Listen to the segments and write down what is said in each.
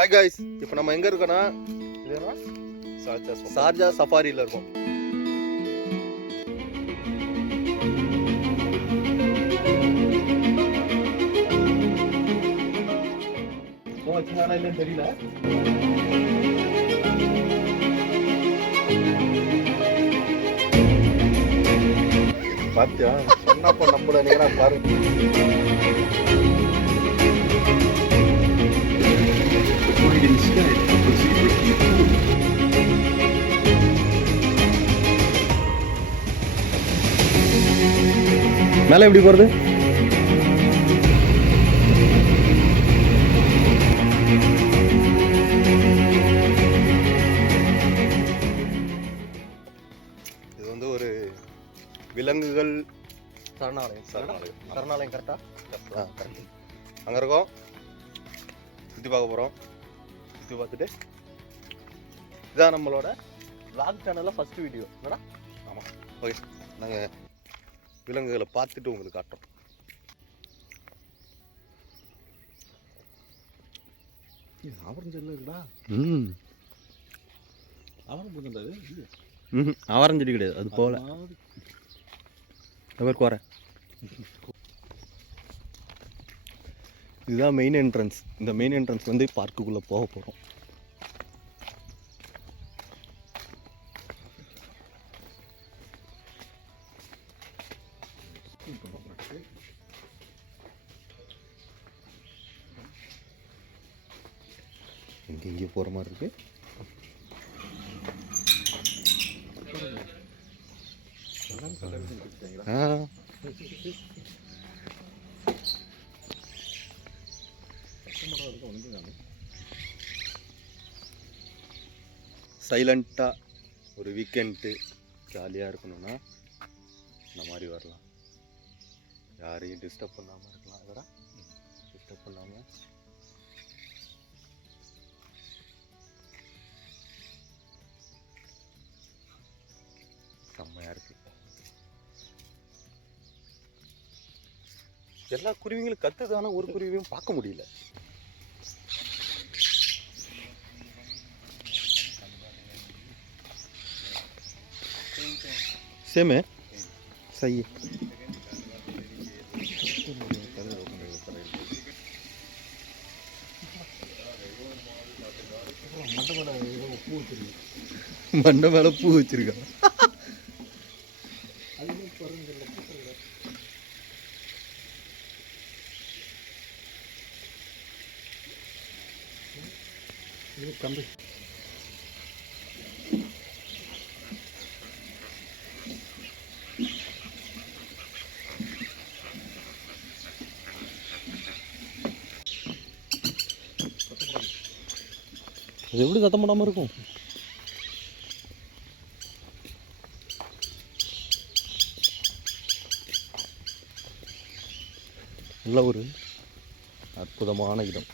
Hi guys, இப்போ நம்ம எங்கே இருக்கோன்னா ஷார்ஜா சஃபாரியில் இருக்கோம். இல்லைன்னு தெரியல. பாத்தியா சொன்னப்ப நம்பல நீங்க பாருங்க. மேலே எப்படி போறது? இது வந்து ஒரு விலங்குகள் சரணாலயம் கரெக்டா? கரெக்ட். அங்கே இருக்கோம், சுற்றி பார்க்க போகிறோம். சுற்றி பார்த்துட்டு இதுதான் நம்மளோட vlog சேனலில் ஃபஸ்ட்டு வீடியோ. என்னடா? ஆமாம். ஓகே, நாங்கள் விலங்குகளை பார்த்துட்டு உங்களுக்கு காட்டுறோம். ஆவரஞ்சு எல்லாம் இருக்குடா. ஆவரஞ்செடி கிடையாது, அது போல குறை. இதுதான் மெயின் என்ட்ரன்ஸ். இந்த மெயின் என்ட்ரன்ஸ் வந்து பார்க்குக்குள்ளே போக போகிறோம். இங்கே போகிற மாதிரி இருக்கு. சைலண்ட்டாக ஒரு வீக்கெண்டு ஜாலியாக இருக்கணும்னா இந்த மாதிரி வரலாம். யாரையும் டிஸ்டர்ப் பண்ணாமல் இருக்கலாம். அதோட டிஸ்டர்ப் பண்ணாமல் செம்மையாக இருக்கு. எல்லா குருவிங்களும் கத்துதானா, ஒரு குருவியும் பார்க்க முடியல. सेम है, सही है. மண்டை மேல பூ வச்சிருக்கா. அது எப்படி சத்தம் போடாமல் இருக்கும்? நல்ல ஒரு அற்புதமான இடம்.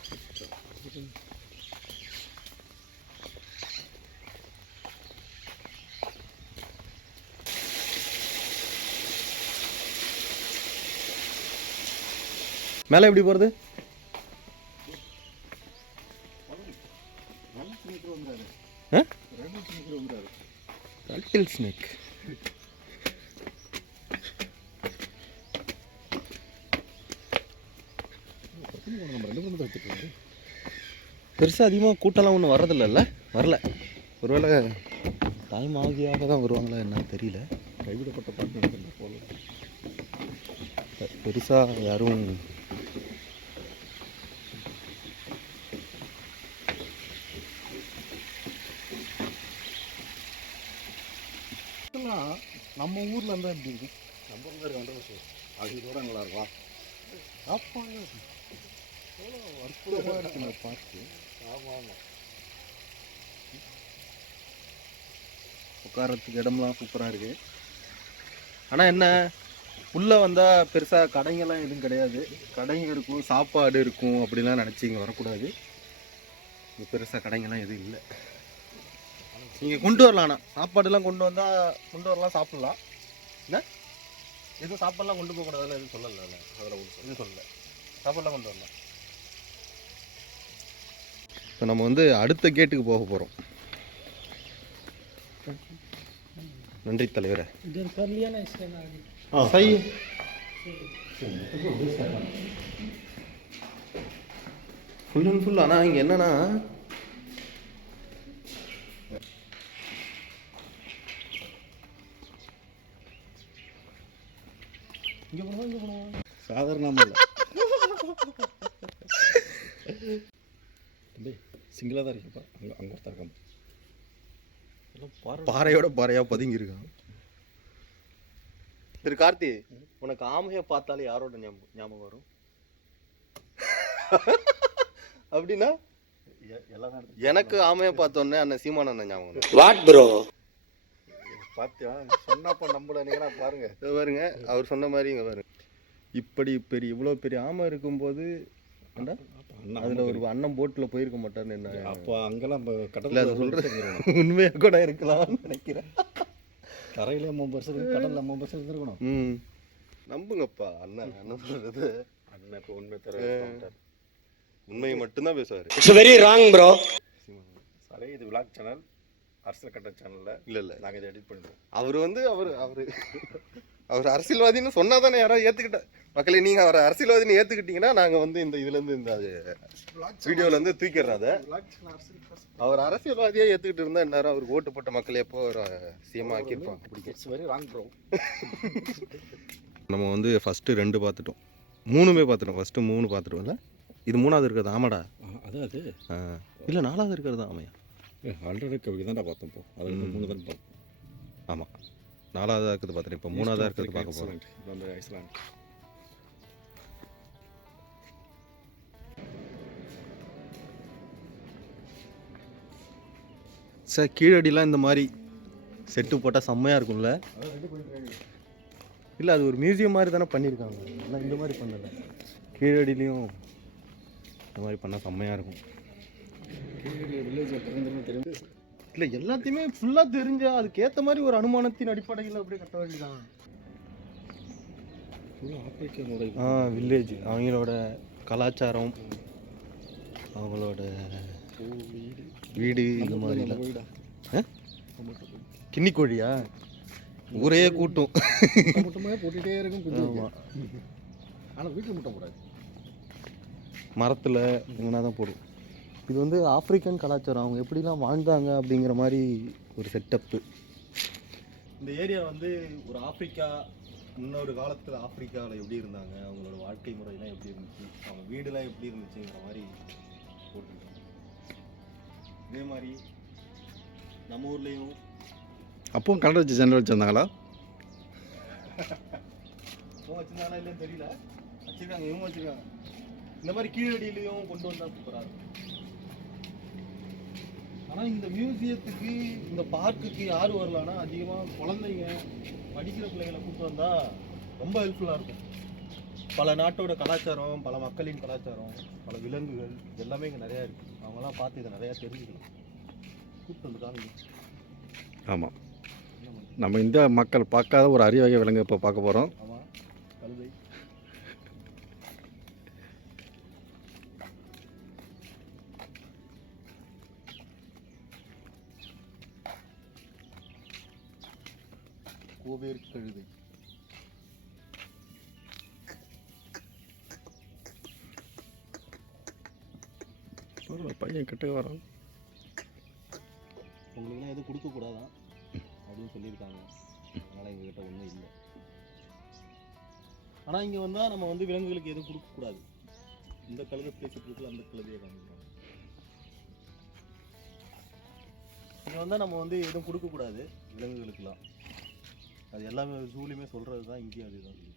மேலே எப்படி போகிறது? ஸ்னேக். பெருசாக அதிகமாக கூட்டம்லாம் ஒன்றும் வர்றதில்ல. வரல. ஒருவேளை டைம் ஆகியாக தான் வருவாங்களா என்னன்னு தெரியல. கைவிடப்பட்ட பாட்டு போல பெருசாக யாரும் நம்ம ஊரில் இருந்தால் எப்படி இருக்கும்? நம்ம ஊரில் இருக்க அதோட நல்லா இருக்கும். சாப்பாடு எவ்வளோ அற்புதமாக இருக்குங்க பார்த்து. ஆமாம் ஆமாம், உட்காரத்துக்கு இடம்லாம் சூப்பராக இருக்குது. ஆனால் என்ன, உள்ளே வந்தால் பெருசாக கடைங்கெல்லாம் எதுவும் கிடையாது. கடைங்க இருக்கும், சாப்பாடு இருக்கும் அப்படிலாம் நினச்சி இங்கே வரக்கூடாது. இங்கே பெருசாக கடைங்கெல்லாம் எதுவும் இல்லை. நீங்கள் கொண்டு வரலாம், ஆனால் சாப்பாடுலாம் கொண்டு வரலாம், சாப்பிட்லாம். என்ன எதுவும் சாப்பாடுலாம் கொண்டு போகக்கூடாதுல எதுவும் சொல்லலை. அதில் எதுவும் சொல்லலை. சாப்பாடுலாம் கொண்டு வரலாம். இப்போ நம்ம வந்து அடுத்த கேட்டுக்கு போக போகிறோம். நன்றி தலைவரே. சரி ஃபுல் அண்ட் ஃபுல். ஆனால் இங்கே என்னன்னா இங்கே போனோம் சாதாரணமாக இல்லை தம்பி, சிங்கிளாக தான் இருக்குப்பா. அங்கே ஒருத்தர் இருக்கான், பாறையோட பாறையா பதுங்கி இருக்கான். திரு கார்த்தி, உனக்கு ஆமையை பார்த்தாலே யாரோட ஞாபகம் வரும்? அப்படின்னா எனக்கு ஆமையை பார்த்தோன்னே அண்ணன் சீமான் அண்ணன் ஞாபகம். வாட் ப்ரோ பார்த்தியா சொன்னப்போ நம்மள நீங்களா பாருங்க. பாருங்க அவர் சொன்ன மாதிரி இங்கே பாருங்க. இப்படி பெரிய இவ்வளோ பெரிய ஆமை இருக்கும்போது அதில் ஒரு அண்ணன் போட்டில் போயிருக்க மாட்டார்னு என்ன? அப்போ அங்கெல்லாம் கடலில் அதை சொல்கிறது உண்மையாக கூட இருக்கலாம்னு நினைக்கிறேன். தரையிலே 50% கடலில் 50% இருந்திருக்கணும். நம்புங்கப்பா, அண்ணன் அண்ணன் சொல்கிறது. அண்ணன் இப்போ உண்மை தர உண்மையை மட்டும்தான் பேசுவார். It's very wrong bro. சரி, இது விளாக் சேனல், அரசியல் கட்ட சேனலில் இல்லை நாங்கள் இதை எடிட் பண்ணிடுவோம். அவர் வந்து அவர் அரசியல்வாதின்னு சொன்னால் தானே யாராவது ஏற்றுக்கிட்ட மக்களே. நீங்கள் அவரை அரசியல்வாதின்னு ஏற்றுக்கிட்டீங்கன்னா நாங்கள் வந்து இந்த இதுலேருந்து இந்த வீடியோவிலேருந்து தூக்கிடுறோம். அதை அவர் அரசியல்வாதியாக ஏற்றுக்கிட்டு இருந்தால் எல்லாரும் அவருக்கு ஓட்டு போட்ட மக்கள் எப்போ ஒரு சிஎம் ஆக்கியிருப்பாங்க. It's very wrong bro. நம்ம வந்து ஃபஸ்ட்டு 2 பார்த்துட்டோம், 3மே பார்த்துட்டோம். ஃபஸ்ட்டு 3 பார்த்துட்டோம்ல, இது 3வது இருக்கிறது ஆமாடா. அது இல்லை 4வது இருக்கிறது ஆமையா? ஆல்ரெடி கவி தான்டா பார்த்தோம். இப்போ அது 3 தான் பார்த்தோம். ஆமாம், 4வதாக இருக்கிறது பார்த்துட்டேன். இப்போ 3வதாக இருக்கிறது பார்க்க போகிறோம். வந்து ஐஸ்லாண்ட். சார் கீழடிலாம் இந்த மாதிரி செட்டு போட்டால் செம்மையாக இருக்கும்ல? இல்லை அது ஒரு மியூசியம் மாதிரி தானே பண்ணியிருக்காங்க. ஆனால் இந்த மாதிரி பண்ணலை. கீழடிலையும் இந்த மாதிரி பண்ணால் செம்மையாக இருக்கும். இல்லை எல்லாத்தையுமே ஃபுல்லாக தெரிஞ்சா அதுக்கேற்ற மாதிரி ஒரு அனுமானத்தின் அடிப்படையில் அப்படியே கட்ட வேண்டியதான். வில்லேஜ், அவங்களோட கலாச்சாரம், அவங்களோட வீடு, இந்த மாதிரிலாம். கிண்ணி கோழியா? ஊரே கூட்டும். போட்டுகிட்டே இருக்கும். ஆமாம், ஆனால் வீட்டில் முட்டை போடாது, மரத்தில் எங்கன்னா தான் போடும். இது வந்து ஆப்பிரிக்கன் கலாச்சாரம், அவங்க எப்படிலாம் வாழ்ந்தாங்க அப்படிங்கிற மாதிரி ஒரு செட்டப்பு. இந்த ஏரியா வந்து ஒரு ஆப்பிரிக்கா, இன்னொரு காலத்தில் ஆப்பிரிக்காவில் எப்படி இருந்தாங்க, அவங்களோட வாழ்க்கை முறையெல்லாம் எப்படி இருந்துச்சு, அவங்க வீடுலாம் எப்படி இருந்துச்சுங்கிற மாதிரி போட்டுருக்காங்க. இதே மாதிரி நம்ம ஊர்லேயும் அப்பவும் கலர் வச்சு ஜெனரல் வச்சுருந்தாங்களா? வச்சுருந்தாங்களா இல்லைன்னு தெரியல. வச்சுருக்காங்க, இவங்க வச்சுருக்காங்க. இந்த மாதிரி கீழடியிலையும் கொண்டு வந்தால் சூப்பராக இருக்கும். ஆனால் இந்த மியூசியத்துக்கு, இந்த பார்க்குக்கு யார் வரலான்னா அதிகமாக குழந்தைங்க, படிக்கிற பிள்ளைகளை கூப்பிட்டு வந்தால் ரொம்ப ஹெல்ப்ஃபுல்லாக இருக்கும். பல நாட்டோட கலாச்சாரம், பல மக்களின் கலாச்சாரம், பல விலங்குகள் எல்லாமே இங்கே நிறையா இருக்குது. அவங்களாம் பார்த்து இதை நிறையா தெரிஞ்சுக்கலாம். கூப்பிட்டு வந்து காமிங்க. ஆமாம், நம்ம இந்தியா மக்கள் பார்க்காத ஒரு அரிய வகை விலங்கு இப்போ பார்க்க போகிறோம். ஆமாம், கழுதை. கோவேர் கழுதை. பையன் கிட்ட வரோம். உங்களுக்குலாம் எதுவும் கொடுக்கக்கூடாதான் அப்படின்னு சொல்லியிருக்காங்க. அதனால் எங்ககிட்ட ஒன்றும் இல்லை. ஆனால் இங்கே வந்தால் நம்ம வந்து விலங்குகளுக்கு எதுவும் கொடுக்கக்கூடாது. இந்த கழுதை பேசிட்டு இருக்குல்ல, அந்த கழுதையை காமிக்கிறாங்க. இங்கே வந்தால் நம்ம வந்து எதுவும் கொடுக்கக்கூடாது விலங்குகளுக்கெல்லாம். அது எல்லாமே ஜூலையுமே சொல்கிறது தான், இங்கேயும் அதுதான் சொல்லி.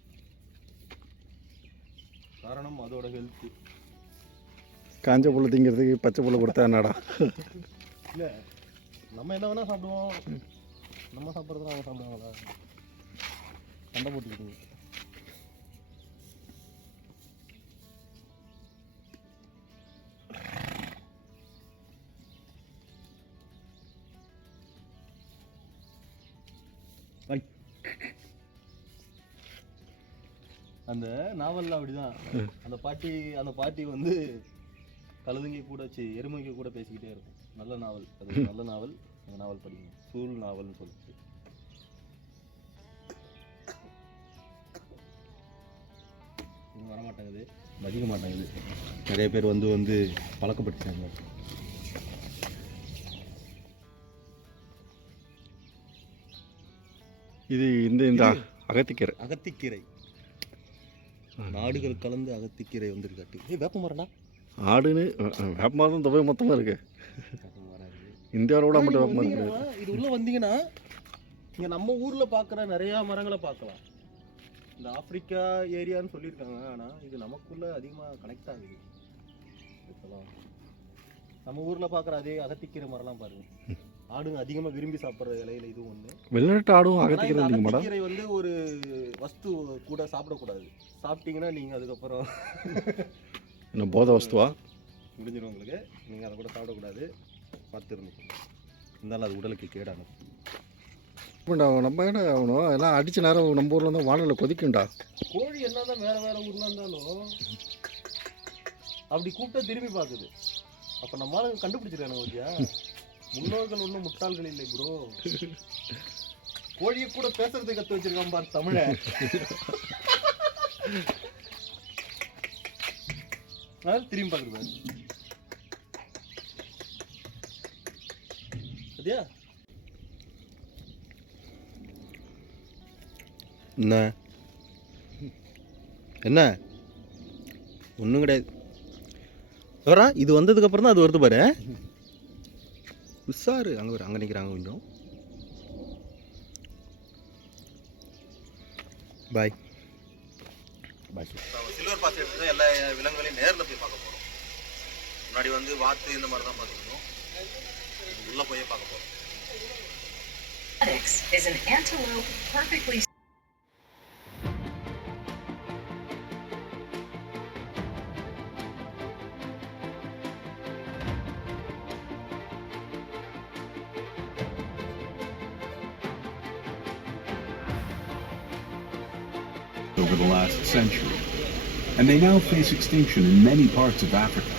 காரணம் அதோட ஹெல்த்து. காஞ்ச புல் திங்கிறதுக்கு பச்சை புல் கொடுத்தா என்னடா? இல்லை, நம்ம என்ன வேணால் சாப்பிடுவோம், நம்ம சாப்பிட்றதுலாம் அவங்க சாப்பிடுவாங்களா? சண்டை போட்டுக்கிட்டு. அந்த நாவலில் அப்படிதான். அந்த பாட்டி வந்து கழுதுங்கி கூட எருமைக்கு கூட பேசிக்கிட்டே இருக்கும். நல்ல நாவல், அது ஒரு நல்ல நாவல். அந்த நாவல் படிக்கணும், சூல் நாவல்னு சொல்லிட்டு. இன்னும் வரமாட்டேங்குது, மதிக்க மாட்டேங்குது. நிறைய பேர் வந்து பழக்கப்படுத்திட்டாங்க. இது இந்த அகத்திக்கீரை. அகத்திக்கீரை நாடுகள் கலந்து அகத்திக்கீரை வந்திருக்காட்டி. வேப்ப மரம்டா. ஆடுன்னு வேப்ப மரம் தான் தொகை மொத்தமாக இருக்கு. இந்தியாவோட மட்டும் வேப்ப மரம் இருக்கு. இது உள்ள வந்தீங்கன்னா இங்கே நம்ம ஊரில் பார்க்குற நிறையா மரங்களை பார்க்கலாம். இந்த ஆப்பிரிக்கா ஏரியான்னு சொல்லியிருக்காங்க, ஆனால் இது நமக்குள்ளே அதிகமாக கனெக்ட் ஆகுது. இப்போலாம் நம்ம ஊரில் பார்க்குற அதே அகத்திக்கீரை மரம்லாம் பாருங்கள். ஆடுங்க அதிகமாக விரும்பி சாப்பிட்ற இலையில இது ஒன்று. வெளிநாட்டு ஆடும் அகத்திக்கீரை இல்லைங்க மேடம். அகத்திக்கீரை வந்து ஒரு வஸ்து கூட சாப்பிடக்கூடாது. சாப்பிட்டீங்கன்னா நீங்கள் அதுக்கப்புறம் இன்னும் போதை வஸ்துவா முடிஞ்சிடும் உங்களுக்கு. நீங்கள் அதை கூட சாப்பிடக்கூடாது, பார்த்து இருந்துக்கணும். இருந்தாலும் அது உடலுக்கு கேடாகும். நம்ம என்ன ஆகணும், எல்லாம் அடித்த நேரம் நம்ம ஊரில் இருந்தால் வானலில் கொதிக்கும்டா. கோழி என்ன தான் வேறு ஊரில் இருந்தாலும் அப்படி கூப்பிட்டா திரும்பி பார்க்குது. அப்போ நம்மளால கண்டுபிடிச்சிருக்காங்க ஓகேயா. முன்னோர்கள் ஒன்றும் முட்டாள்கள் இல்லை ப்ரோ. கோழியை கூட பேசுறதுக்கு கற்று வச்சிருக்கான் பார் தமிழை. திரும்பி பார்க்குது சரியா. என்ன ஒன்றும் கிடையாது. வரா இது வந்ததுக்கப்புறம் தான் அது வருது பாரு. உஷாரு. அங்கே வரும், அங்கே நிற்கிறாங்க கொஞ்சம். பாய் பாய். சில்வர் பாஸ் எடுத்து தான் எல்லா விலங்குகளையும் நேரில் போய் பார்க்க போகிறோம். முன்னாடி வாத்து இந்த மாதிரி தான் பார்த்துருக்கோம். உள்ளே போய் பார்க்க போகிறோம். Is an antelope perfectly over the last century, and they now face extinction in many parts of Africa.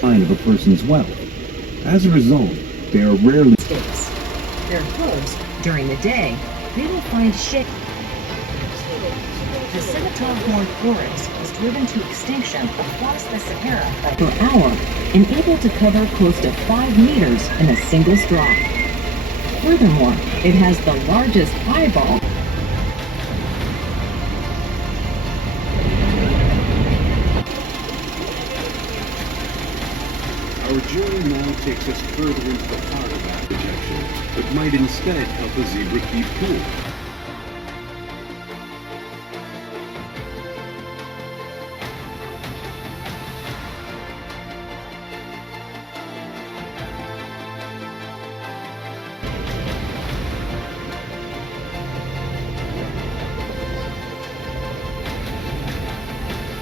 Sign of a person's wealth. As a result, they are rarely states. Their homes during the day, they will find shade. The scimitar horned oryx was driven to extinction across the Sahara per hour and able to cover close to 5 meters in a single stride. Furthermore, it has the largest eyeball. Our journey now takes us further into the heart of that projection, but might instead help a zebra keep cool.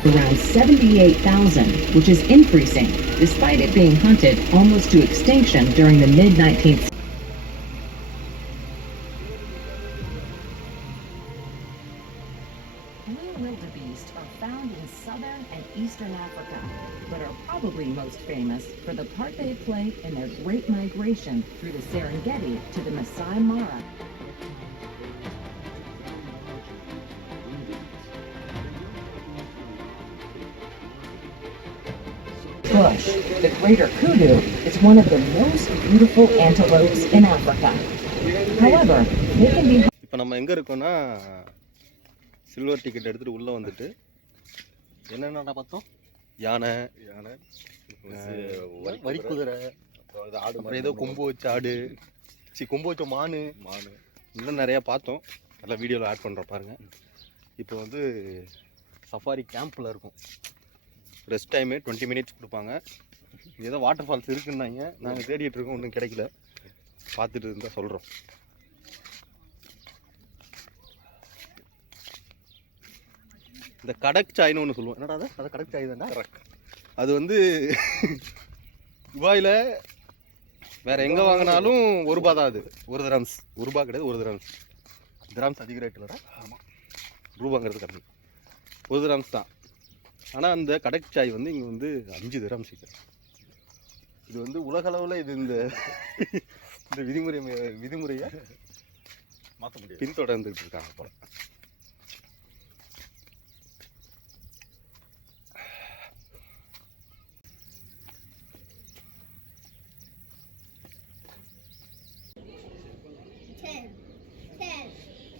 Around 78,000, which is increasing despite it being hunted almost to extinction during the mid-19th century. Blue wildebeest are found in southern and eastern Africa, but are probably most famous for the part they play in their great migration through the Serengeti to the Masai Mara. Bush, the greater kudu, is one of the most beautiful antelopes in Africa. However, they can be. இப்போ நம்ம எங்கே இருக்கோம்னா silver ticket எடுத்துகிட்டு உள்ளே வந்துட்டு என்னென்ன பார்த்தோம். யானை வரி குதிரை, அப்புறம் ஏதோ கொம்பு வச்ச ஆடு, கொம்பு வச்ச மானு இன்னும் நிறையா பார்த்தோம். நல்லா வீடியோவில் ஆட் பண்ணுறோம் பாருங்கள். இப்போ சஃபாரி கேம்பில் இருக்கும். ரெஸ்ட் டைமு 20 மினிட்ஸ் கொடுப்பாங்க. ஏதோ வாட்டர் ஃபால்ஸ் இருக்குன்னாங்க. நாங்கள் தேடிட்டு இருக்கோம், ஒன்றும் கிடைக்கல. பார்த்துட்டு இருந்தால் சொல்கிறோம். இந்த கடக் சாய்னு ஒன்று சொல்லுவோம். என்னடா அதை கடக் சாய் தானே. அது துபாயில் வேறு எங்கே வாங்கினாலும் ₹1 தான். அது 1 திரம்ஸ். ₹1 கிடையாது, 1 திரம்ஸ். திரம்ஸ் அதிக ரேட் இல்லைடா. ஆமாம், ரூபாங்கிறது கம்மி, 1 திரம்ஸ் தான். ஆனால் அந்த கடக் சாய் வந்து இங்கே வந்து 5 திரம்ஸ். இது வந்து உலகளவில் இது இந்த விதிமுறையை மாற்ற முடியாது, பின்தொடர்ந்துட்டு இருக்காங்க போல.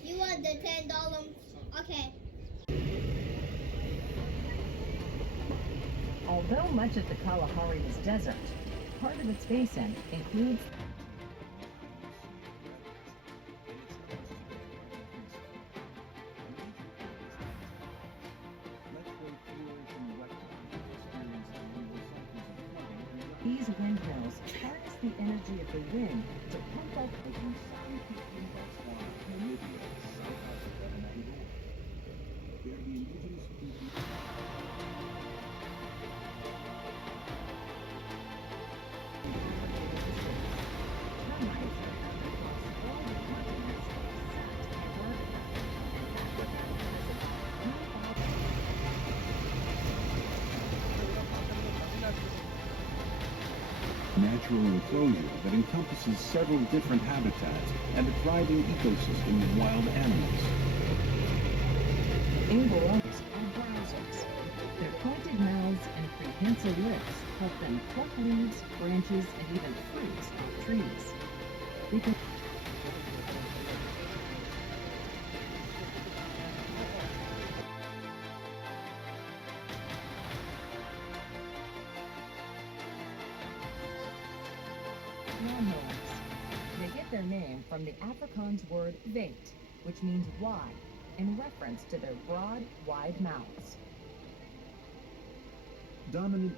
You want the $10? Okay. Although much of the Kalahari is desert, part of its basin includes these windmills harness the energy of the wind to pump up Natural enclosure that encompasses several different habitats and a thriving ecosystem of wild animals. Ingorons are browsers. Their pointed mouths and prehensile lips help them pluck leaves, branches, and even fruits off trees. They can lawnmowers. They get their name from the Afrikaans word weet, which means wide, in reference to their broad, wide mouths. Dominant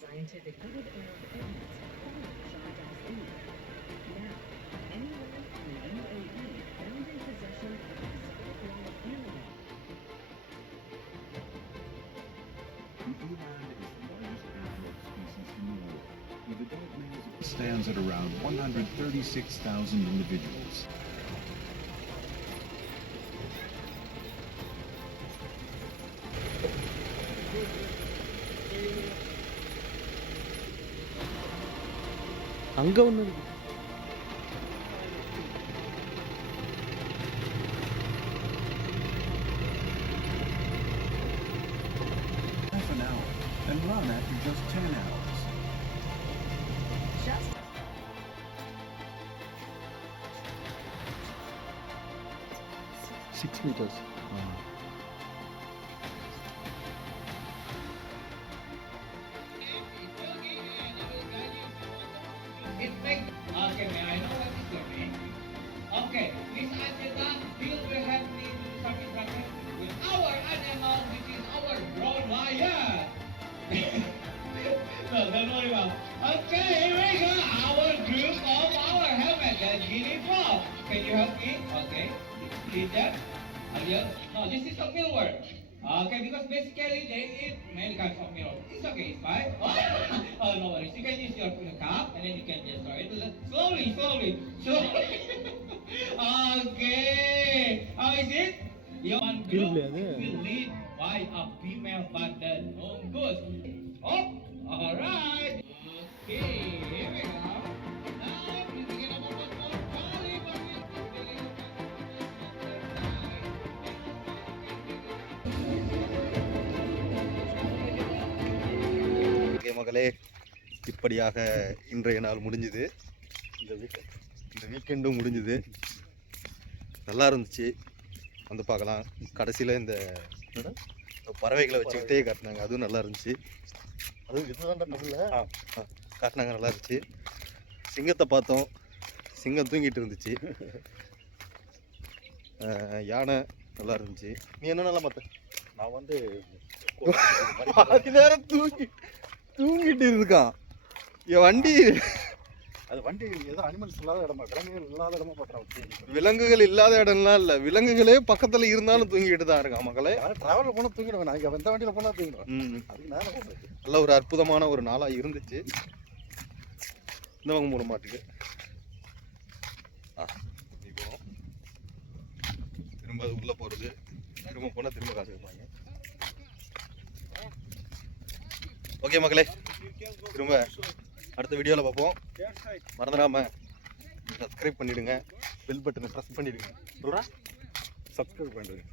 Scientific good Arab evidence follows Shah Dazid. Now, anyone in the UAE found in possession of this wild animal. The eland is the largest antelope species in the world, with adult males stands at around 136,000 individuals. அங்கே ஒன்று இருக்கு. Half an hour and run after just 10 hours. Just 6 meters. Okay, may I know what is your name? Okay, Miss Angela, Bill will help me to do some instruction with our animal, which is our brown lion. No, don't worry about it. Okay, here we go. Our group of our helmet, the guinea frog. Can you help me? Okay. Peter, Ariel. No, this is a mealworm. Okay, because basically they eat many kinds of meal. It's okay, it's fine. Oh, no worries. You can use your cup and then you can just throw it slowly. Okay. How is it? Your one group will lead by a female button. Oh, good. Oh, all right. Okay, here we go. Now, we begin about one more volley. Okay மகளே, இப்படியாக இன்றைய நாள் முடிஞ்சுது. இந்த வீக்கெண்டும் முடிஞ்சுது. நல்லா இருந்துச்சு, வந்து பார்க்கலாம். கடைசியில் இந்த பறவைகளை வச்சுக்கிட்டே காட்டினாங்க, அதுவும் நல்லா இருந்துச்சு. அதுவும் இதுதான் காட்டினாங்க, நல்லா இருந்துச்சு. சிங்கத்தை பார்த்தோம், சிங்கம் தூங்கிட்டு இருந்துச்சு. யானை நல்லா இருந்துச்சு. நீ என்ன நல்லா பார்த்த? நான் வந்து அது நேரம் தூங்கிட்டு இருக்கான். என் வண்டி அது வண்டி ஏதோ அனிமல்ஸ் இல்லாத இடமா, விலங்குகள் இல்லாத இடமா பார்க்குறாங்க. விலங்குகள் இல்லாத இடம்லாம் இல்லை, விலங்குகளே பக்கத்தில் இருந்தாலும் தூங்கிட்டு தான் இருக்கான் மக்களே. ட்ராவலில் போனால் தூங்கிடுவேன், நான் எந்த வண்டியில் போனால் தூங்கிடுவேன். அதுக்கு மேலே போகிறது நல்ல ஒரு அற்புதமான ஒரு நாளாக இருந்துச்சு. இந்த பக்கம் போட மாட்டுக்கு போகிறோம், திரும்ப அது உள்ளே போகிறது, திரும்ப போனால் திரும்ப காசு கேட்பாங்க. ஓகே மக்களே, திரும்ப அடுத்த வீடியோவில் பார்ப்போம். மறந்துடாமல் சப்ஸ்கிரைப் பண்ணிவிடுங்க, பெல் பட்டனை ப்ரெஸ் பண்ணிவிடுங்க. சப்ஸ்கிரைப் பண்ணுறேன்.